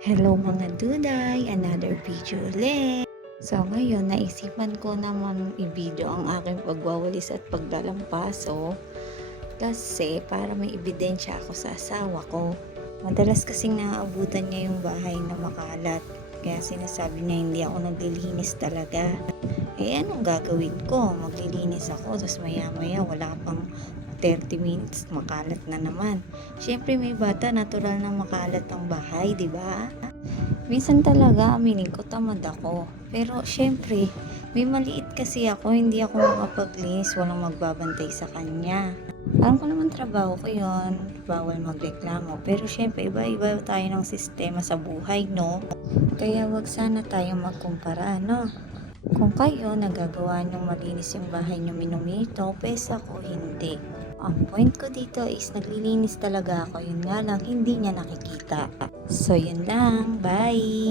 Hello mga duday! Another video ulit! So ngayon, naisipan ko naman i-video ang aking pagwawalis at paglalampaso kasi para may ebidensya ako sa asawa ko. Madalas kasing naaabutan niya yung bahay na makalat kaya sinasabi niya hindi ako naglilinis talaga. Anong gagawin ko? Maglilinis ako tapos maya maya wala pang 30 minutes makalat na naman. Siyempre may bata, natural na makalat ang bahay, di ba? Minsan talaga, aminin ko, tamad ako. Pero, syempre, may maliit kasi ako, hindi ako makapaglinis, walang magbabantay sa kanya. Alam ko naman trabaho ko yon, bawal magreklamo. Pero, syempre, iba-iba tayo ng sistema sa buhay, no? Kaya, wag sana tayo magkumpara, no? Kung kayo nagagawa niyong malinis yung bahay niyo minumito, pes ako hindi. Ang point ko dito is naglilinis talaga ako, yun nga lang hindi niya nakikita. So yun lang, bye!